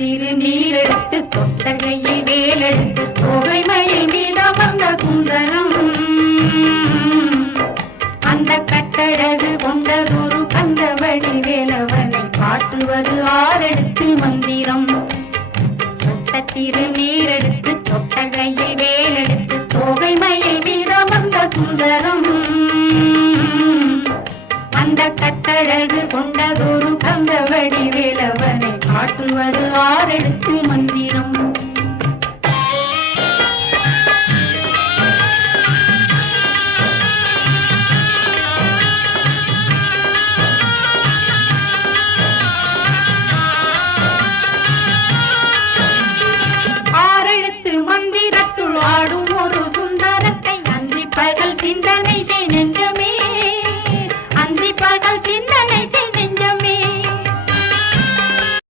திருநீரெடுத்து தொட்டகையில் வேலெடுத்து தொகைமையில் மீதம் வந்த சுந்தரம் அந்த கட்டழகு கொண்டதொரு கந்தவடி வேலவனை காட்டுவது ஆரெடுத்து மந்திரம் தொட்ட திருநீரெடுத்து தொட்டகையில் வேலெடுத்து தொகைமையில் மீதம் வந்த சுந்தரம் அந்த கட்டழகு கொண்டதொரு கந்தவடி வேலவனை காட்டுவது ஆரெடுத்து மந்திரம்